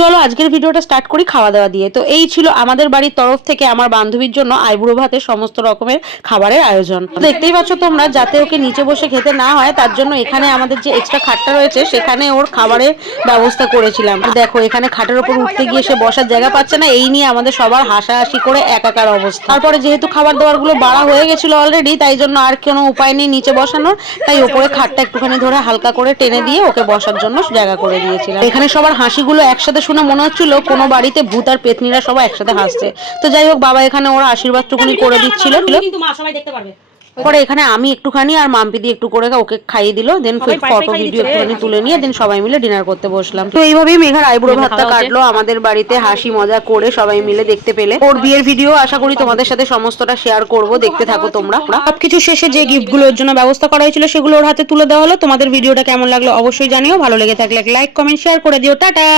চলো আজকের ভিডিওটা স্টার্ট করি খাওয়া দাওয়া দিয়ে। তো এই ছিল আমাদের বাড়ির তরফ থেকে আমার বান্ধবীর জন্য আইবুড়ো ভাতের সমস্ত রকমের খাবারের আয়োজন। দেখতেই পাচ্ছ তোমরা, যাতে ওকে নিচে বসে খেতে না হয় তার জন্য এখানে আমাদের যে এক্সট্রা খাটটা রয়েছে সেখানে ওর খাবারের ব্যবস্থা করেছিলাম। দেখো এখানে খাটের উপর উঠতে গিয়ে সে বসার জায়গা পাচ্ছে না, এই নিয়ে আমাদের সবার হাসাহাসি করে একাকার অবস্থা। তারপরে যেহেতু খাবার দাবার গুলো বাড়া হয়ে গেছিল অলরেডি, তাই জন্য আর কোনো উপায় নেই নিচে বসানোর, তাই ওপরে খাটটা একটুখানি ধরে হালকা করে টেনে দিয়ে ওকে বসার জন্য জায়গা করে দিয়েছিলাম। এখানে সবার হাসিগুলো একসাথে শুনে মনে হচ্ছিল কোনো বাড়িতে ভূত আর পেতনিরা সবাই একসাথে হাসছে। তো যাই হোক, বাবা এখানে ওরা আশীর্বাদ টুকুনি করে দিচ্ছিল। পরে এখানে আমি একটুখানি আর মাম্পি দিয়ে একটু করে ওকে খাইয়ে দিল। দেন ফটো ভিডিও একটুখানি তুলে নিয়ে দেন সবাই মিলে ডিনার করতে বসলাম। তো এইভাবেই মেঘার আইবুড়ো ভাতটা কাটলো আমাদের বাড়িতে, হাসি মজা করে সবাই মিলে দেখতে পেলে। ওর বিয়ের ভিডিও আশা করি তোমাদের সাথে সমস্তটা শেয়ার করব, দেখতে থাকো তোমরা। সবকিছু শেষে যে গিফট গুলোর জন্য ব্যবস্থা করা হয়েছিল সেগুলো ওর হাতে তুলে দেওয়া হলো। তোমাদের ভিডিওটা কেমন লাগলো অবশ্যই জানিও, ভালো লেগে থাকলে লাইক কমেন্ট শেয়ার করে দিও। টাটা।